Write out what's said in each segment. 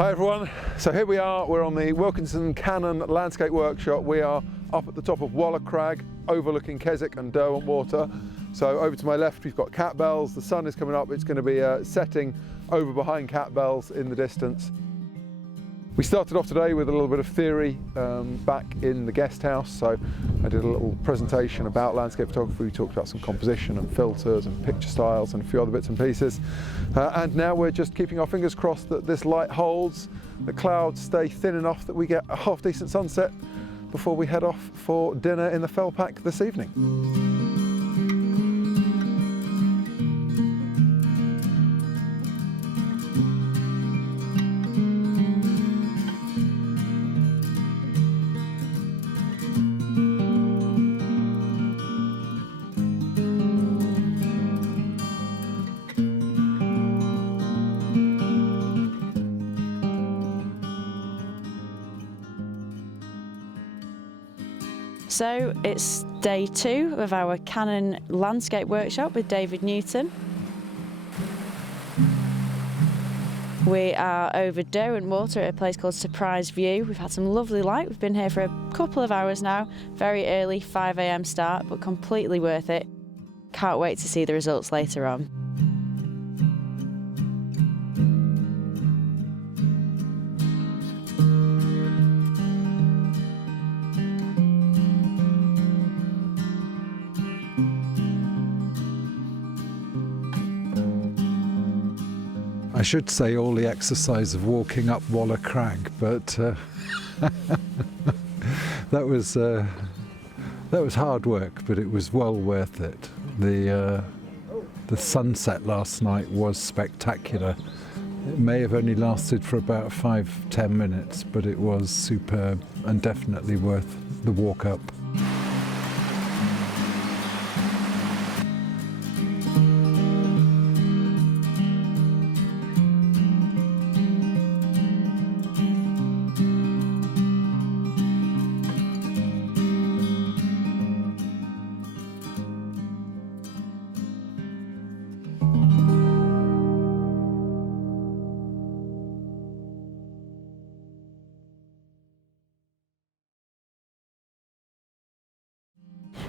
Hi everyone, so here we are, we're on the Wilkinson Canon landscape workshop. We are up at the top of Waller Crag, overlooking Keswick and Derwent Water. So over to my left we've got Cat Bells, the sun is coming up, it's going to be setting over behind Cat Bells in the distance. We started off today with a little bit of theory back in the guest house, so I did a little presentation about landscape photography. We talked about some composition and filters and picture styles and a few other bits and pieces. And now we're just keeping our fingers crossed that this light holds, the clouds stay thin enough that we get a half decent sunset before we head off for dinner in the Fell Pack this evening. So it's day 2 of our Canon landscape workshop with David Newton. We are over Derwent Water at a place called Surprise View. We've had some lovely light. We've been here for a couple of hours now. Very early, 5 AM start, but completely worth it. Can't wait to see the results later on. I should say all the exercise of walking up Waller Crag, but that was hard work, but it was well worth it. The sunset last night was spectacular. It may have only lasted for about 5–10 minutes, but it was superb and definitely worth the walk up.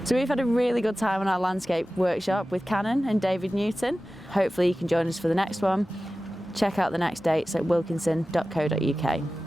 So we've had a really good time on our landscape workshop with Canon and David Newton. Hopefully you can join us for the next one. Check out the next dates at wilkinson.co.uk.